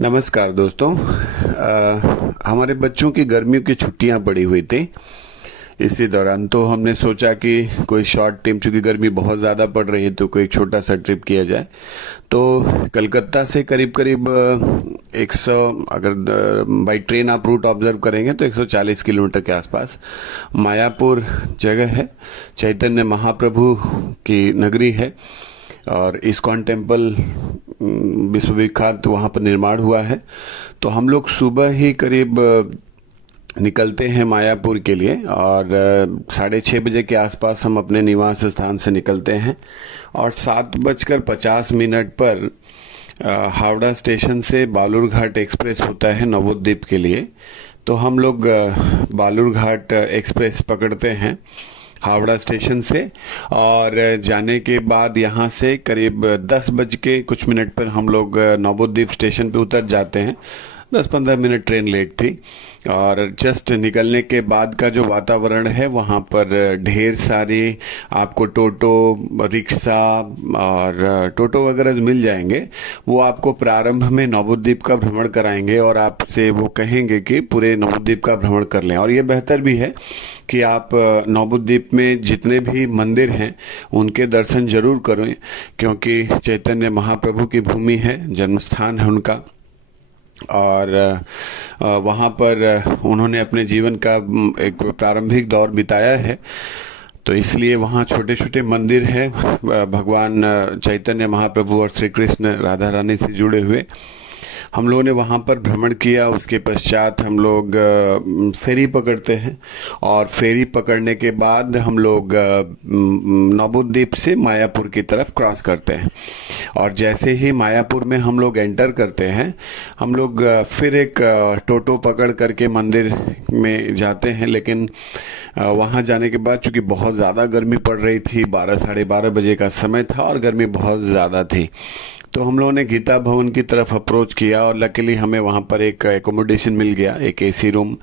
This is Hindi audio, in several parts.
नमस्कार दोस्तों। हमारे बच्चों की गर्मियों की छुट्टियां पड़ी हुई थी। इसी दौरान तो हमने सोचा कि कोई शॉर्ट ट्रिप, चूंकि गर्मी बहुत ज़्यादा पड़ रही है तो कोई एक छोटा सा ट्रिप किया जाए। तो कलकत्ता से करीब करीब 100, अगर बाई ट्रेन आप रूट ऑब्जर्व करेंगे तो 140 किलोमीटर के आसपास मायापुर जगह है। चैतन्य महाप्रभु की नगरी है और इस्कॉन टेम्पल विश्वविख्यात वहाँ पर निर्माण हुआ है। तो हम लोग सुबह ही करीब निकलते हैं मायापुर के लिए और 6:30 बजे के आसपास हम अपने निवास स्थान से निकलते हैं और 7:50 पर हावड़ा स्टेशन से बालूरघाट एक्सप्रेस होता है नवोद्वीप के लिए। तो हम लोग बालूरघाट एक्सप्रेस पकड़ते हैं हावड़ा स्टेशन से और जाने के बाद यहाँ से करीब 10 बज के कुछ मिनट पर हम लोग नवोद्वीप स्टेशन पे उतर जाते हैं। 10-15 मिनट ट्रेन लेट थी और जस्ट निकलने के बाद का जो वातावरण है वहाँ पर ढेर सारी आपको टोटो, रिक्शा और टोटो वगैरह मिल जाएंगे। वो आपको प्रारंभ में नवोद्वीप का भ्रमण कराएंगे और आपसे वो कहेंगे कि पूरे नवोद्वीप का भ्रमण कर लें। और ये बेहतर भी है कि आप नवोद्वीप में जितने भी मंदिर हैं उनके दर्शन जरूर करें, क्योंकि चैतन्य महाप्रभु की भूमि है, जन्मस्थान है उनका। और वहाँ पर उन्होंने अपने जीवन का एक प्रारंभिक दौर बिताया है। तो इसलिए वहाँ छोटे छोटे मंदिर हैं भगवान चैतन्य महाप्रभु और श्री कृष्ण राधा रानी से जुड़े हुए। हम लोगों ने वहाँ पर भ्रमण किया। उसके पश्चात हम लोग फेरी पकड़ते हैं और फेरी पकड़ने के बाद हम लोग नवोद्वीप से मायापुर की तरफ क्रॉस करते हैं। और जैसे ही मायापुर में हम लोग एंटर करते हैं, हम लोग फिर एक टोटो पकड़ करके मंदिर में जाते हैं। लेकिन वहाँ जाने के बाद चूंकि बहुत ज़्यादा गर्मी पड़ रही थी, 12-12:30 बजे का समय था और गर्मी बहुत ज़्यादा थी, तो हम लोगों ने गीता भवन की तरफ अप्रोच किया और लकीली हमें वहाँ पर एक एकोमोडेशन मिल गया, एक एसी रूम।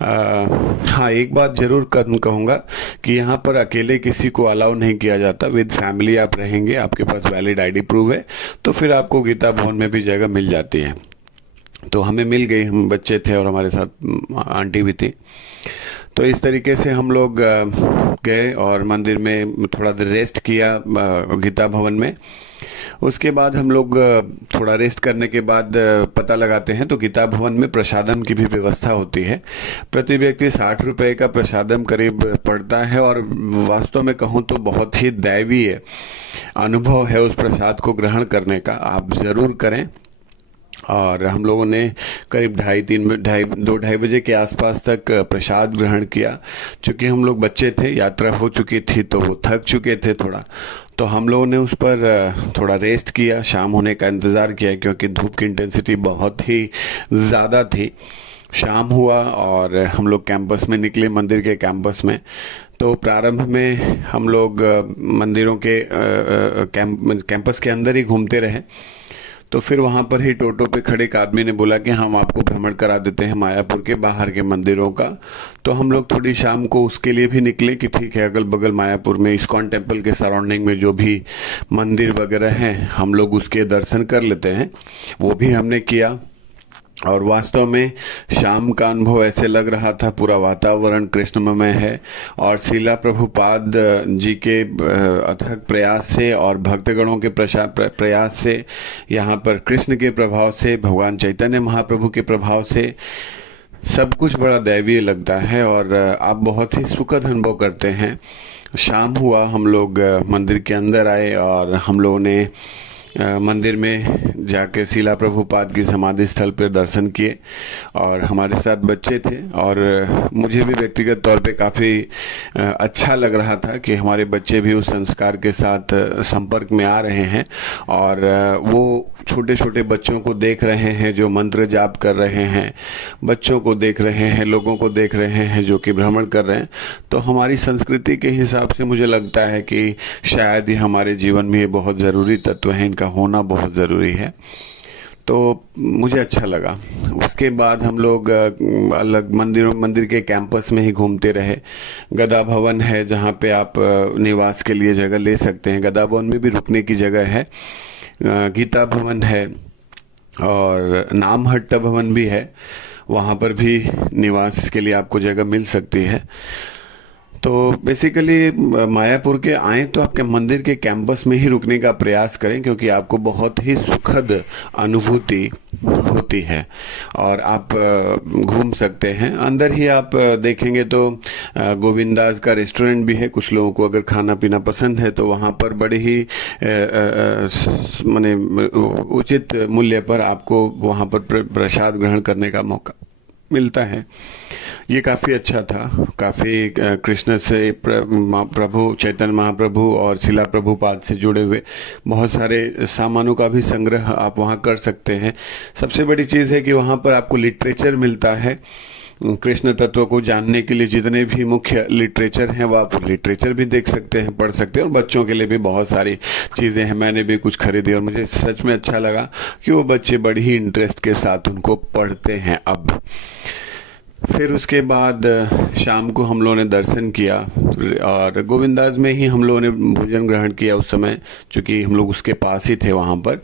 हाँ, एक बात जरूर कहूँगा कि यहाँ पर अकेले किसी को अलाउ नहीं किया जाता। विद फैमिली आप रहेंगे, आपके पास वैलिड आईडी प्रूफ है, तो फिर आपको गीता भवन में भी जगह मिल जाती है। तो हमें मिल गई, हम बच्चे थे और हमारे साथ आंटी भी थी। तो इस तरीके से हम लोग गए और मंदिर में थोड़ा देर रेस्ट किया गीता भवन में। उसके बाद हम लोग थोड़ा रेस्ट करने के बाद पता लगाते हैं तो गीता भवन में प्रसादम की भी व्यवस्था होती है। प्रति व्यक्ति 60 रुपए का प्रसादम करीब पड़ता है और वास्तव में कहूँ तो बहुत ही दैवीय अनुभव है उस प्रसाद को ग्रहण करने का। आप जरूर करें। और हम लोगों ने करीब 2-2:30 बजे के आसपास तक प्रसाद ग्रहण किया। चूंकि हम लोग बच्चे थे, यात्रा हो चुकी थी तो वो थक चुके थे थोड़ा, तो हम लोगों ने उस पर थोड़ा रेस्ट किया, शाम होने का इंतज़ार किया, क्योंकि धूप की इंटेंसिटी बहुत ही ज़्यादा थी। शाम हुआ और हम लोग कैंपस में निकले, मंदिर के कैंपस में। तो प्रारंभ में हम लोग मंदिरों के कैंपस के अंदर ही घूमते रहे। तो फिर वहाँ पर ही टोटो पे खड़े एक आदमी ने बोला कि हम आपको भ्रमण करा देते हैं मायापुर के बाहर के मंदिरों का। तो हम लोग थोड़ी शाम को उसके लिए भी निकले कि ठीक है, अगल बगल मायापुर में इस्कॉन टेम्पल के सराउंडिंग में जो भी मंदिर वगैरह हैं हम लोग उसके दर्शन कर लेते हैं। वो भी हमने किया और वास्तव में शाम का अनुभव ऐसे लग रहा था, पूरा वातावरण कृष्णमय है। और श्रीला प्रभुपाद जी के अथक प्रयास से और भक्तगणों के प्रयास से, यहाँ पर कृष्ण के प्रभाव से, भगवान चैतन्य महाप्रभु के प्रभाव से सब कुछ बड़ा दैवीय लगता है और आप बहुत ही सुखद अनुभव करते हैं। शाम हुआ, हम लोग मंदिर के अंदर आए और हम लोगों ने मंदिर में जाके शीला प्रभुपाद की समाधि स्थल पर दर्शन किए। और हमारे साथ बच्चे थे और मुझे भी व्यक्तिगत तौर पे काफ़ी अच्छा लग रहा था कि हमारे बच्चे भी उस संस्कार के साथ संपर्क में आ रहे हैं और वो छोटे छोटे बच्चों को देख रहे हैं जो मंत्र जाप कर रहे हैं, बच्चों को देख रहे हैं, लोगों को देख रहे हैं जो कि भ्रमण कर रहे हैं। तो हमारी संस्कृति के हिसाब से मुझे लगता है कि शायद ही हमारे जीवन में ये बहुत ज़रूरी तत्व है, इनका होना बहुत ज़रूरी है। तो मुझे अच्छा लगा। उसके बाद हम लोग अलग मंदिर के कैंपस में ही घूमते रहे। गदा भवन है जहाँ पे आप निवास के लिए जगह ले सकते हैं, गदा भवन में भी रुकने की जगह है। गीता भवन है और नामहट्टा भवन भी है, वहाँ पर भी निवास के लिए आपको जगह मिल सकती है। तो बेसिकली मायापुर के आए तो आपके मंदिर के कैंपस में ही रुकने का प्रयास करें, क्योंकि आपको बहुत ही सुखद अनुभूति होती है और आप घूम सकते हैं। अंदर ही आप देखेंगे तो गोविंदास का रेस्टोरेंट भी है। कुछ लोगों को अगर खाना पीना पसंद है तो वहाँ पर बड़े ही माने उचित मूल्य पर आपको वहाँ पर प्रसाद ग्रहण करने का मौका मिलता है। ये काफ़ी अच्छा था। काफ़ी कृष्ण से प्रभु चैतन्य महाप्रभु और शिला प्रभुपाद से जुड़े हुए बहुत सारे सामानों का भी संग्रह आप वहाँ कर सकते हैं। सबसे बड़ी चीज़ है कि वहाँ पर आपको लिटरेचर मिलता है। कृष्ण तत्व को जानने के लिए जितने भी मुख्य लिटरेचर हैं वो आप लिटरेचर भी देख सकते हैं, पढ़ सकते हैं। और बच्चों के लिए भी बहुत सारी चीज़ें हैं। मैंने भी कुछ खरीदी और मुझे सच में अच्छा लगा कि वो बच्चे बड़ी ही इंटरेस्ट के साथ उनको पढ़ते हैं अब। फिर उसके बाद शाम को हम लोगों ने दर्शन किया और गोविंदास में ही हम लोगों ने भोजन ग्रहण किया उस समय, चूँकि हम लोग उसके पास ही थे वहाँ पर।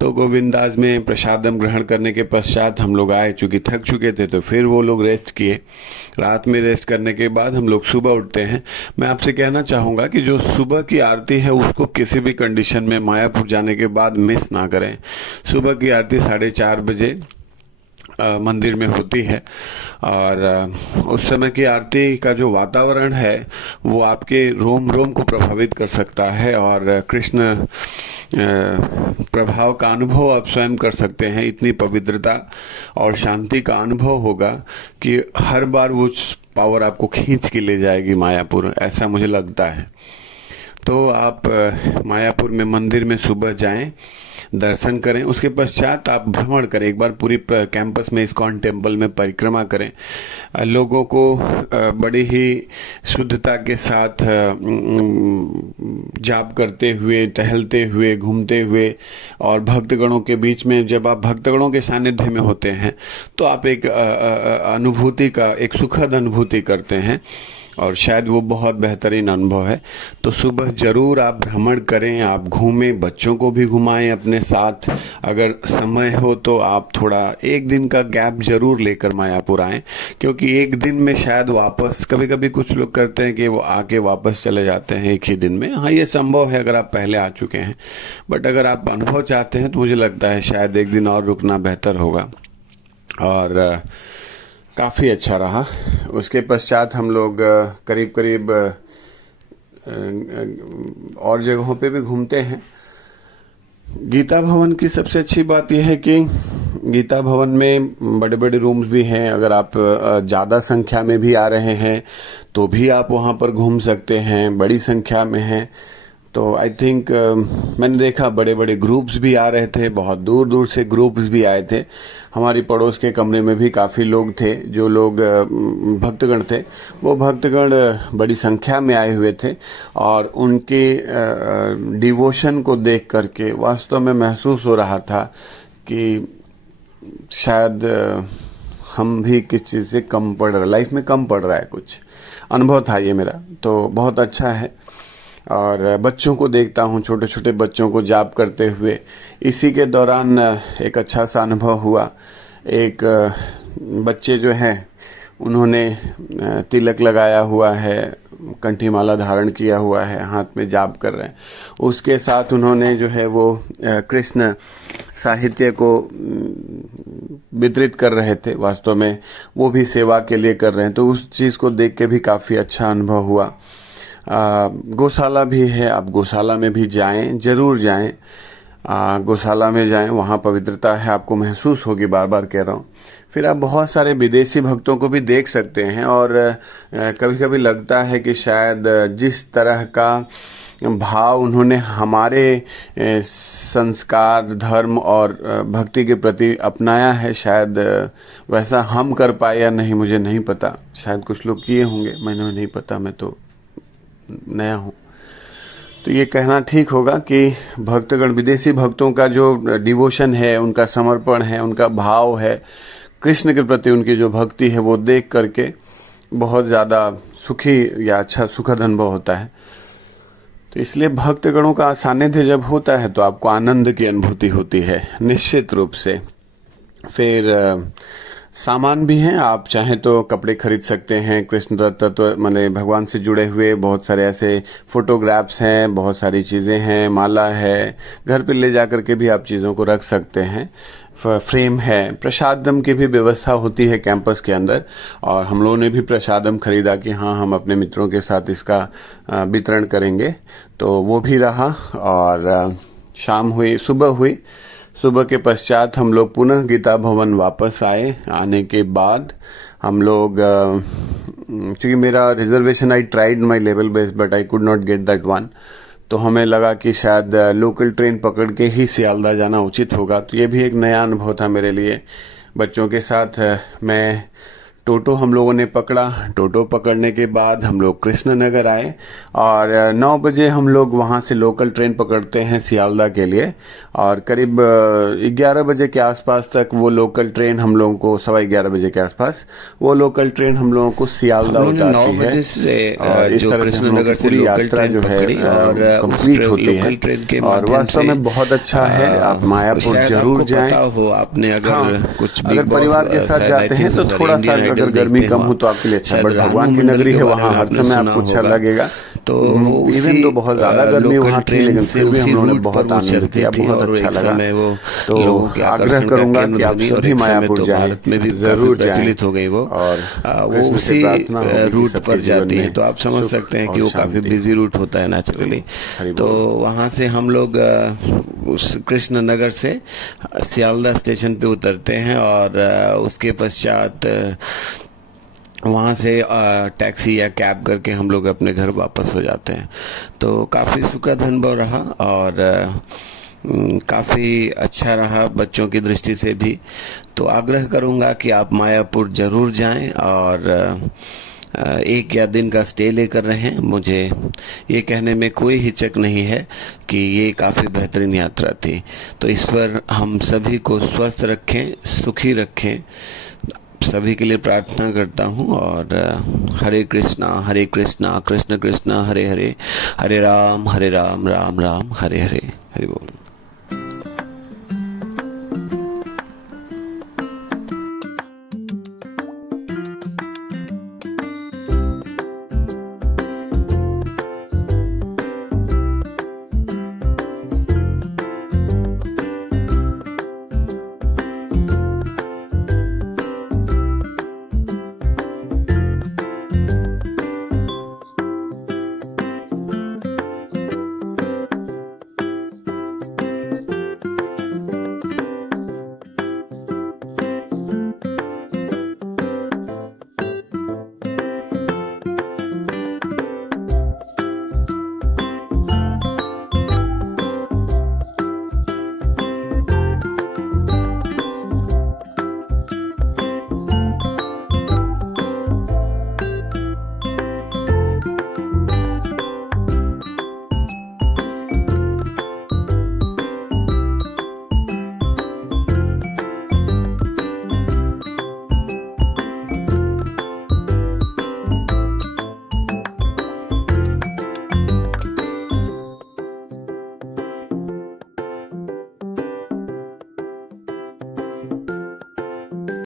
तो गोविंदास में प्रसादम ग्रहण करने के पश्चात हम लोग आए, चूँकि थक चुके थे तो फिर वो लोग रेस्ट किए। रात में रेस्ट करने के बाद हम लोग सुबह उठते हैं। मैं आपसे कहना चाहूँगा कि जो सुबह की आरती है उसको किसी भी कंडीशन में मायापुर जाने के बाद मिस ना करें। सुबह की आरती 4:30 बजे मंदिर में होती है और उस समय की आरती का जो वातावरण है वो आपके रोम रोम को प्रभावित कर सकता है और कृष्ण प्रभाव का अनुभव आप स्वयं कर सकते हैं। इतनी पवित्रता और शांति का अनुभव होगा कि हर बार वो पावर आपको खींच के ले जाएगी मायापुर, ऐसा मुझे लगता है। तो आप मायापुर में मंदिर में सुबह जाएं, दर्शन करें, उसके पश्चात आप भ्रमण करें। एक बार पूरी कैंपस में इस्कॉन टेम्पल में परिक्रमा करें। लोगों को बड़ी ही शुद्धता के साथ जाप करते हुए, टहलते हुए, घूमते हुए और भक्तगणों के बीच में, जब आप भक्तगणों के सानिध्य में होते हैं तो आप एक अनुभूति का, एक सुखद अनुभूति करते हैं और शायद वो बहुत बेहतरीन अनुभव है। तो सुबह जरूर आप भ्रमण करें, आप घूमें, बच्चों को भी घुमाएं अपने साथ। अगर समय हो तो आप थोड़ा एक दिन का गैप जरूर लेकर मायापुर आएं, क्योंकि एक दिन में शायद वापस, कभी कभी कुछ लोग करते हैं कि वो आके वापस चले जाते हैं एक ही दिन में। हाँ, ये संभव है अगर आप पहले आ चुके हैं, बट अगर आप अनुभव चाहते हैं तो मुझे लगता है शायद एक दिन और रुकना बेहतर होगा। और काफ़ी अच्छा रहा। उसके पश्चात हम लोग करीब करीब और जगहों पे भी घूमते हैं। गीता भवन की सबसे अच्छी बात यह है कि गीता भवन में बड़े बड़े रूम्स भी हैं। अगर आप ज़्यादा संख्या में भी आ रहे हैं तो भी आप वहाँ पर घूम सकते हैं, बड़ी संख्या में हैं तो आई थिंक मैंने देखा बड़े बड़े ग्रुप्स भी आ रहे थे, बहुत दूर दूर से ग्रुप्स भी आए थे। हमारी पड़ोस के कमरे में भी काफ़ी लोग थे, जो लोग भक्तगण थे, वो भक्तगण बड़ी संख्या में आए हुए थे और उनके डिवोशन को देख करके वास्तव में महसूस हो रहा था कि शायद हम भी किस चीज़ से कम पड़ रहा, लाइफ में कम पड़ रहा है, कुछ अनुभव था ये मेरा। तो बहुत अच्छा है। और बच्चों को देखता हूँ, छोटे छोटे बच्चों को जाप करते हुए। इसी के दौरान एक अच्छा सा अनुभव हुआ। एक बच्चे जो हैं उन्होंने तिलक लगाया हुआ है, कंठी माला धारण किया हुआ है, हाथ में जाप कर रहे हैं। उसके साथ उन्होंने जो है वो कृष्ण साहित्य को वितरित कर रहे थे। वास्तव में वो भी सेवा के लिए कर रहे हैं। तो उस चीज़ को देख के भी काफ़ी अच्छा अनुभव हुआ। गौशाला भी है, आप गौशाला में भी जाएं, जरूर जाएं। गौशाला में जाएं, वहाँ पवित्रता है, आपको महसूस होगी, बार बार कह रहा हूँ। फिर आप बहुत सारे विदेशी भक्तों को भी देख सकते हैं और कभी कभी लगता है कि शायद जिस तरह का भाव उन्होंने हमारे संस्कार, धर्म और भक्ति के प्रति अपनाया है, शायद वैसा हम कर पाए या नहीं, मुझे नहीं पता। शायद कुछ लोग किए होंगे, मैंने नहीं पता, मैं तो नया हूँ। तो ये कहना ठीक होगा कि भक्तगण, विदेशी भक्तों का जो डिवोशन है, उनका समर्पण है, उनका भाव है, कृष्ण के प्रति उनकी जो भक्ति है, वो देख करके बहुत ज़्यादा सुखी या अच्छा सुखद अनुभव होता है। तो इसलिए भक्तगणों का सानिध्य जब होता है तो आपको आनंद की अनुभूति होती है निश्चित रूप से। फिर सामान भी हैं, आप चाहें तो कपड़े खरीद सकते हैं। कृष्ण तत्व माने भगवान से जुड़े हुए बहुत सारे ऐसे फोटोग्राफ्स हैं, बहुत सारी चीज़ें हैं, माला है, घर पे ले जा करके भी आप चीज़ों को रख सकते हैं। फ्रेम है, प्रसादम की भी व्यवस्था होती है कैंपस के अंदर, और हम लोगों ने भी प्रसादम खरीदा कि हाँ हम अपने मित्रों के साथ इसका वितरण करेंगे, तो वो भी रहा। और शाम हुई, सुबह हुई, सुबह के पश्चात हम लोग पुनः गीता भवन वापस आए। आने के बाद हम लोग क्योंकि मेरा reservation, I tried my level best but I could not get that one, तो हमें लगा कि शायद लोकल ट्रेन पकड़ के ही सियालदह जाना उचित होगा। तो ये भी एक नया अनुभव था मेरे लिए। बच्चों के साथ मैं टोटो हम लोगों ने पकड़ा। टोटो पकड़ने के बाद हम लोग कृष्णनगर आए और 9 बजे हम लोग वहां से लोकल ट्रेन पकड़ते हैं सियालदह के लिए, और करीब 11 बजे के आसपास तक वो लोकल ट्रेन हम लोगों को, 11:15 बजे के आसपास वो लोकल ट्रेन हम लोगों को सियालदह उतारती है। और इस तरह से हम लोग पूरी यात्रा जो है कंप्लीट होती है, और वास्तव में बहुत अच्छा है। आप मायापुर जरूर जाएं। आपने अगर कुछ अगर परिवार के साथ जाते हैं तो थोड़ा सा अगर गर्मी कम हो तो आपके लिए अच्छा, बट भगवान की नगरी है, वहाँ हर समय आपको अच्छा लगेगा। तो इवन तो बहुत ज्यादा गर्मी वहाँ थी, लेकिन फिर भी हम लोगों ने बहुत आनंद किया, बहुत अच्छा लगा। तो आग्रह करूंगा कि आप सभी मायापुर जाएं, में भी जरूर प्रचलित हो गई वो, और वो उसी रूट पर जाती है। तो आप समझ सकते हैं कि वो काफी बिजी रूट होता है नेचुरली। तो वहां से हम लोग उस कृष्ण नगर से सियालदह स्टेशन पे उतरते हैं, और उसके पश्चात वहाँ से टैक्सी या कैब करके हम लोग अपने घर वापस हो जाते हैं। तो काफ़ी सुखद अनुभव रहा, और काफ़ी अच्छा रहा बच्चों की दृष्टि से भी। तो आग्रह करूँगा कि आप मायापुर ज़रूर जाएं, और 1 या दिन का स्टे लेकर रहें। मुझे ये कहने में कोई हिचक नहीं है कि ये काफ़ी बेहतरीन यात्रा थी। तो इस पर हम सभी को स्वस्थ रखें, सुखी रखें, सभी के लिए प्रार्थना करता हूँ। और हरे कृष्णा कृष्ण कृष्ण हरे हरे, हरे राम राम राम हरे हरे। हरि बोल।